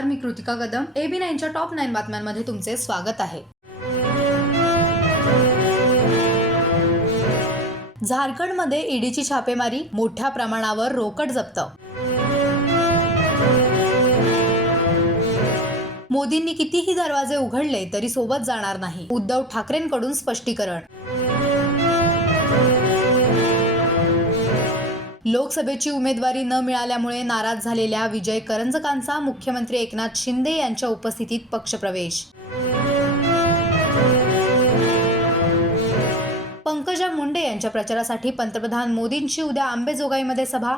नमस्कार मी कृतिका कदम. एबी नाईनच्या टॉप नाईन बातम्यांमध्ये तुमचे स्वागत आहे. झारखंडमध्ये ईडीची छापेमारी मोठ्या प्रमाणावर रोकड जप्त. मोदींनी कितीही दरवाजे उघडले तरी सोबत जाणार नाही. उद्धव ठाकरेंकडून स्पष्टीकरण. लोकसभेची उमेदवारी न मिळाल्यामुळे नाराज झालेल्या विजय करंजकांचा मुख्यमंत्री एकनाथ शिंदे यांच्या उपस्थितीत पक्षप्रवेश. पंकजा मुंडे यांच्या प्रचारासाठी पंतप्रधान मोदींची उद्या आंबेजोगाईमध्ये सभा.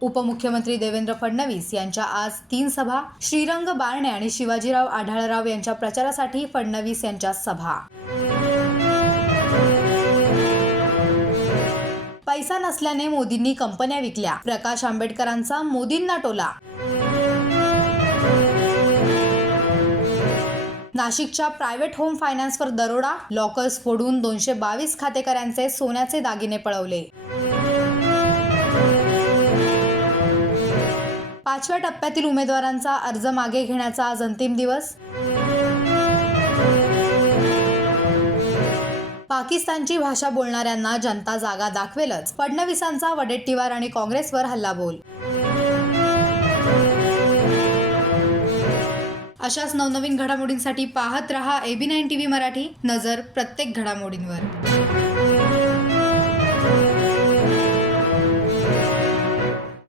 उपमुख्यमंत्री देवेंद्र फडणवीस यांच्या आज तीन सभा. श्रीरंग बारणे आणि शिवाजीराव आढळराव यांच्या प्रचारासाठी फडणवीस यांच्या सभा. पैसा नसल्याने मोदींनी कंपन्या विकल्या. प्रकाश आंबेडकरांचा मोदींना टोला. नाशिकच्या प्रायव्हेट होम फायनान्सवर दरोडा लॉकर्स फोडून दोनशे बावीस खातेकऱ्यांचे सोन्याचे दागिने पळवले. पाचव्या टप्प्यातील उमेदवारांचा अर्ज मागे घेण्याचा आज अंतिम दिवस. पाकिस्तानची भाषा बोलणाऱ्यांना जनता जागा दाखवेलच. फडणवीसांचा वडेट्टीवार आणि काँग्रेसवर हल्लाबोल. अशाच नवनवीन घडामोडींसाठी पाहत रहा एबी नाईन टीव्ही मराठी. नजर प्रत्येक घडामोडींवर.